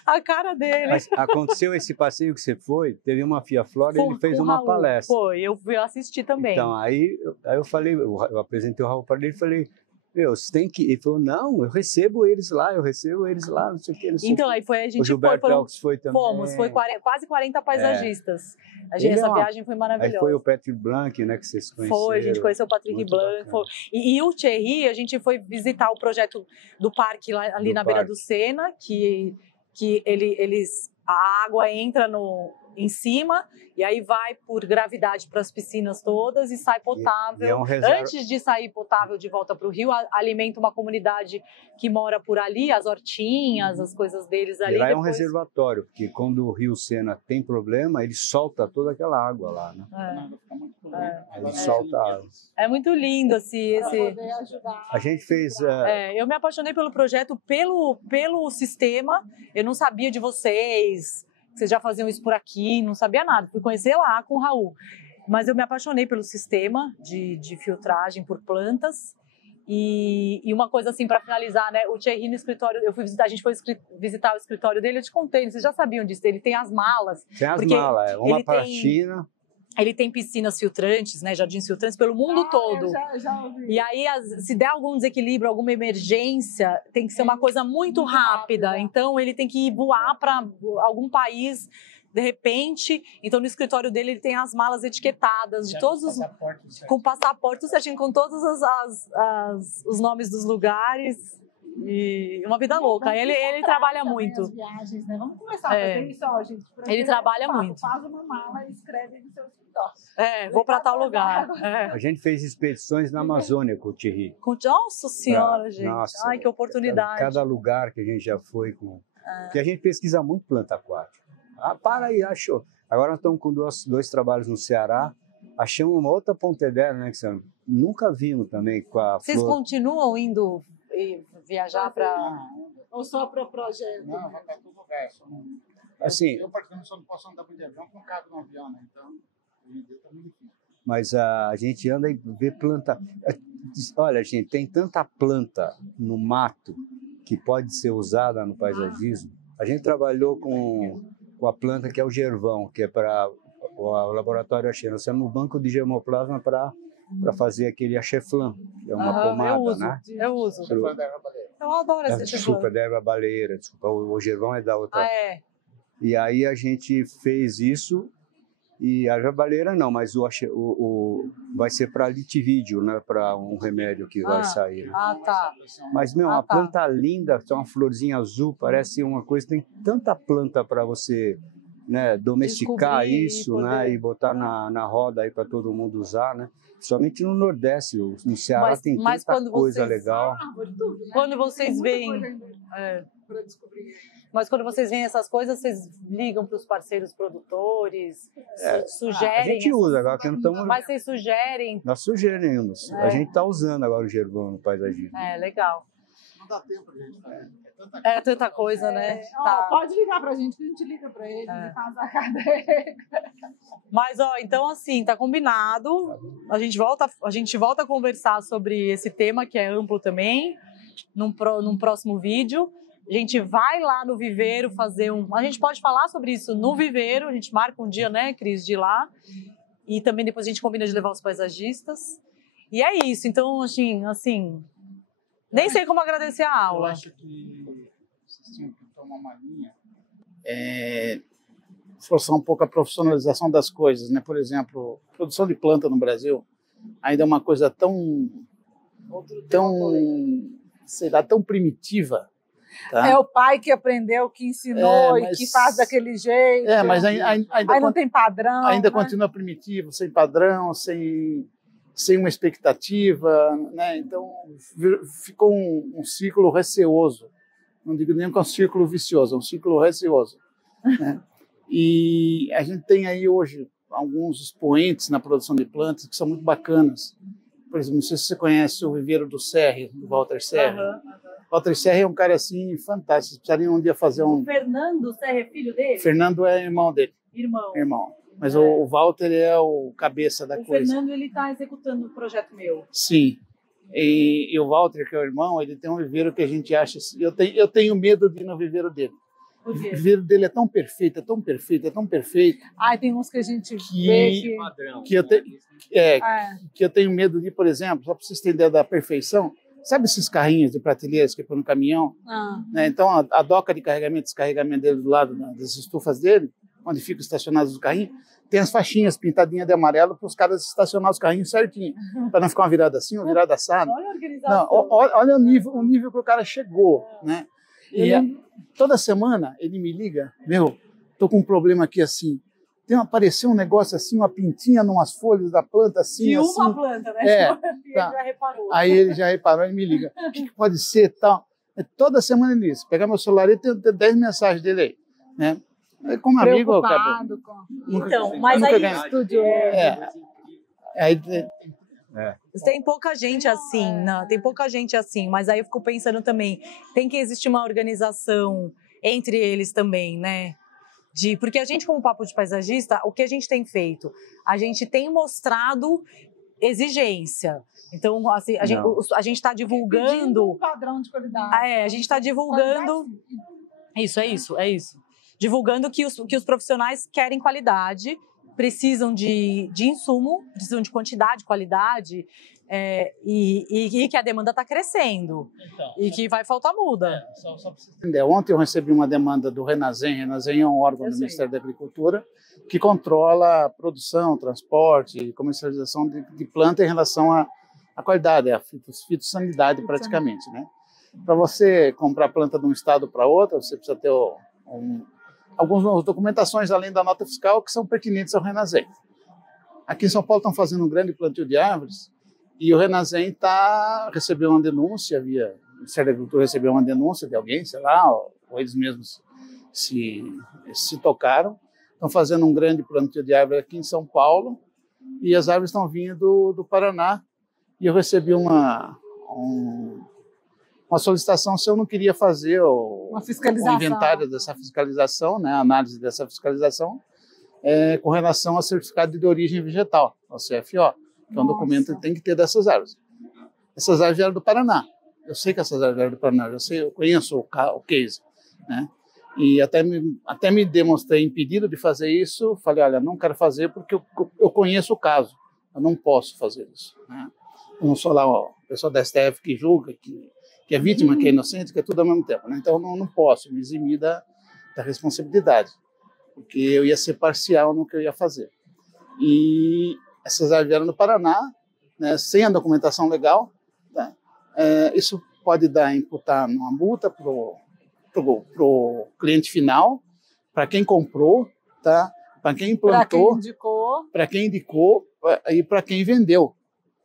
A cara dele. Mas aconteceu esse passeio que você foi, teve uma Fia Flora e ele fez Com o uma Raul. palestra. Foi, eu assisti também. Então, aí eu falei, eu apresentei o Raul para ele e falei, Você tem que... Ele falou, não, eu recebo eles lá, não sei o que, não sei Então, o que. aí foi, a gente O Gilberto Elks foi também. foi quase 40 paisagistas. Ele Essa viagem foi maravilhosa. Aí foi o Patrick Blanc, né, que vocês conheceram. Foi, a gente conheceu o Patrick Blanc. E o Thierry, a gente foi visitar o projeto do parque ali na beira do Sena, que a água entra em cima e aí vai por gravidade para as piscinas todas e sai potável. Antes de sair potável de volta para o rio, alimenta uma comunidade que mora por ali, as hortinhas, as coisas deles ali. E lá é um reservatório, porque quando o rio Sena tem problema, ele solta toda aquela água lá, né? Ele solta a água. É muito lindo esse... A gente fez... eu me apaixonei pelo projeto, pelo sistema. Eu não sabia de vocês já faziam isso por aqui, não sabia nada. Fui conhecer lá com o Raul. Mas eu me apaixonei pelo sistema de filtragem por plantas. E uma coisa assim, para finalizar, né? O Thierry no escritório, a gente foi visitar o escritório dele, eu te contei, vocês já sabiam disso, ele tem as malas. Tem as malas, uma para a China. Ele tem piscinas filtrantes, né, jardins filtrantes pelo mundo todo. Já ouvi. E aí, se der algum desequilíbrio, alguma emergência, tem que ser uma coisa muito rápida. Então, ele tem que voar para algum país de repente. Então, no escritório dele, ele tem as malas etiquetadas de todos os... Com passaporte certinho, com todos os nomes dos lugares. E uma vida louca. Ele trabalha muito. As viagens, né? Vamos começar a fazer isso, ó, gente. Ele trabalha muito. Faz uma mala e escreve no seu escritório. Vou para tal lugar. A gente fez expedições na Amazônia com o Thierry. Nossa Senhora, gente. Nossa, ai, que oportunidade. Cada lugar que a gente já foi com... Porque a gente pesquisa muito planta aquática. Para aí, achou. Agora nós estamos com dois trabalhos no Ceará. Achamos uma outra Pontedera, né, que você nunca vimos também com a Vocês flor. Continuam indo viajar para... Ou só para o projeto? Não, vai para todo lugar. Assim, eu, particularmente, só não posso andar de avião com cabe no avião, né? Então, hoje em dia está muito difícil. Mas a gente anda e vê planta. Olha, gente, tem tanta planta no mato que pode ser usada no paisagismo. A gente trabalhou com a planta que é o gervão, que é para o laboratório Axê. Nós temos um banco de germoplasma para fazer aquele axeflan, que é uma pomada, né? Eu uso. Eu adoro esse Desculpa, da erva baleeira, desculpa, o gervão é da outra. E aí a gente fez isso, e a erva baleeira não, mas vai ser para litivídeo, né? Para um remédio que vai sair. Né? Tá. Mas, uma planta linda, tem uma florzinha azul, parece uma coisa, tem tanta planta para você, né, domesticar isso, né, e botar na roda aí para todo mundo usar, né? Somente no Nordeste, no Ceará tem tanta coisa legal. Quando vocês veem... Mas quando vocês veem essas coisas, vocês ligam para os parceiros produtores, sugerem... A gente usa, agora que não estamos... Mas vocês sugerem... Nós sugerimos. A gente está usando agora o gervão no paisagismo. Legal. Não dá tempo, gente. É tanta coisa, né? Pode ligar pra gente, que a gente liga pra ele e faz a cadeia. Mas, então, assim, tá combinado. A gente volta a conversar sobre esse tema, que é amplo também, num próximo vídeo. A gente vai lá no viveiro fazer A gente pode falar sobre isso no viveiro, a gente marca um dia, né, Cris, de ir lá. E também depois a gente combina de levar os paisagistas. E é isso, então, assim... Nem sei como agradecer a aula. Eu acho que vocês tinham que tomar uma linha. Forçar um pouco a profissionalização das coisas, né? Por exemplo, produção de planta no Brasil ainda é uma coisa tão primitiva. Tá? É o pai que aprendeu, que ensinou e que faz daquele jeito. Mas ainda não tem padrão. Ainda continua primitivo, sem padrão, sem uma expectativa, né? Então ficou um ciclo receoso. Não digo nem que é um círculo vicioso, é um ciclo receoso. Né? E a gente tem aí hoje alguns expoentes na produção de plantas que são muito bacanas. Por exemplo, não sei se você conhece o Viveiro do Serre, do Walter Serre. Walter Serre é um cara assim fantástico. Vocês precisariam um dia fazer um... O Fernando Serre é filho dele? Fernando é irmão dele. Irmão. Mas o Walter é o cabeça da coisa. O Fernando, ele está executando um projeto meu. Sim. E o Walter, que é o irmão, ele tem um viveiro que a gente acha... Eu tenho medo de ir no viveiro dele. Por quê? O viveiro dele é tão perfeito, Tem uns que a gente vê que eu tenho medo de, por exemplo, só para vocês terem ideia da perfeição, Sabe esses carrinhos de prateleiras que põe no caminhão? Né? Então, a doca de carregamento e descarregamento dele do lado das estufas dele, onde ficam estacionados os carrinhos, tem as faixinhas pintadinhas de amarelo para os caras estacionar os carrinhos certinho, para não ficar uma virada assim, uma virada assada. Olha a organização. Não, olha o nível que o cara chegou, né? E toda semana ele me liga, tô com um problema aqui assim, apareceu um negócio assim, uma pintinha numas folhas da planta assim. De assim. uma planta, né? Tá. Ele já reparou. Aí ele já reparou, ele me liga, o que pode ser tal? Toda semana ele diz, pegar meu celular e tem 10 mensagens dele aí, né? Como amigo, eu acabo. Então, mas aí tem pouca gente assim, né? Tem pouca gente assim, mas aí eu fico pensando também, tem que existir uma organização entre eles também, né? Porque a gente, como Papo de Paisagista, o que a gente tem feito? A gente tem mostrado exigência. Então, assim, a gente está divulgando um padrão de qualidade. A gente está divulgando. Isso. Divulgando que os profissionais querem qualidade, precisam de insumo, precisam de quantidade, qualidade, e que a demanda está crescendo. E que vai faltar muda. Só pra você entender. Ontem eu recebi uma demanda do Renazem. Renazem é um órgão do Ministério da Agricultura que controla a produção, transporte e comercialização de planta em relação à qualidade, à fitossanidade praticamente, né? Para você comprar planta de um estado para outro, você precisa ter algumas documentações além da nota fiscal que são pertinentes ao Renazem. Aqui em São Paulo estão fazendo um grande plantio de árvores e o Renazem recebeu uma denúncia, o Ministério da Agricultura recebeu uma denúncia de alguém, sei lá, ou eles mesmos se tocaram. Estão fazendo um grande plantio de árvores aqui em São Paulo e as árvores estão vindo do Paraná e eu recebi uma solicitação se eu não queria fazer o inventário dessa fiscalização, né, a análise dessa fiscalização, com relação ao certificado de origem vegetal, o CFO, que é um documento que tem que ter dessas árvores. Essas árvores eram do Paraná. Eu sei que essas árvores eram do Paraná, eu conheço o case, né? E até me demonstrei impedido de fazer isso. Falei, olha, não quero fazer porque eu conheço o caso, eu não posso fazer isso, né? Eu não sou lá o pessoal da STF que julga, que é vítima, que é inocente, que é tudo ao mesmo tempo, né? Então, eu não posso me eximir da responsabilidade, porque eu ia ser parcial no que eu ia fazer. E essas árvores eram do Paraná, né, sem a documentação legal, tá? Isso pode imputar uma multa pro cliente final, para quem comprou, tá? Para quem plantou, para quem indicou e para quem vendeu,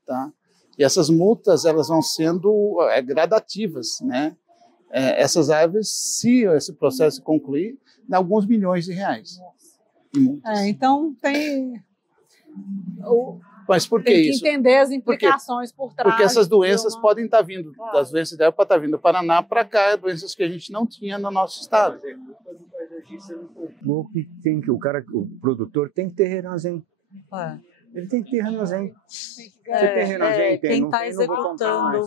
tá? E essas multas, elas vão sendo gradativas, né? Essas árvores, se esse processo concluir, dá alguns milhões de reais de multas. Então tem... Mas por que isso? Tem que entender as implicações por trás. Porque essas doenças podem estar vindo, das doenças dela podem estar vindo do Paraná para cá, doenças que a gente não tinha no nosso estado. O produtor tem que ter Renazem. Ele tem que ter Renazem. Se tem Renazem, quem está executando.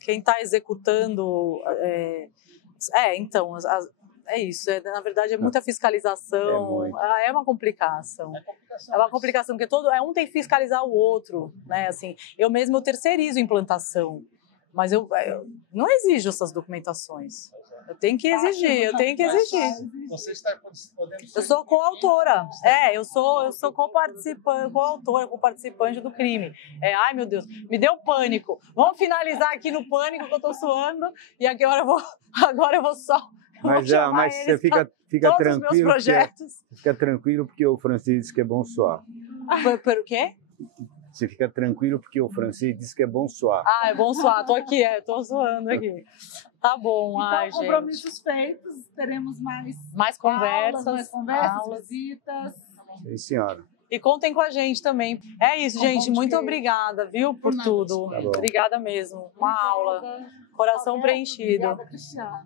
Quem está executando. Então, é isso. Na verdade, é muita fiscalização. É uma complicação. É uma complicação, porque um tem que fiscalizar o outro, né? Assim, eu terceirizo implantação, mas eu não exijo essas documentações. Eu tenho que exigir, Você está podendo... Eu sou coautora. Eu sou co-participante do crime. Ai, meu Deus, me deu pânico. Vamos finalizar aqui no pânico que eu estou suando e aqui agora eu vou só... Mas você fica tranquilo. Fica tranquilo porque o francês diz que é bom suar. Por quê? Você fica tranquilo porque o francês diz que é bom suar. É bom suar. Tô aqui, tô suando aqui. Tá bom, então, compromissos feitos, teremos mais conversas, visitas. Sim, senhora. E contem com a gente também. É isso, gente. Muito obrigada, viu, por tudo. Tá obrigada mesmo. Uma aula. Coração preenchido. Obrigada, Cristiana.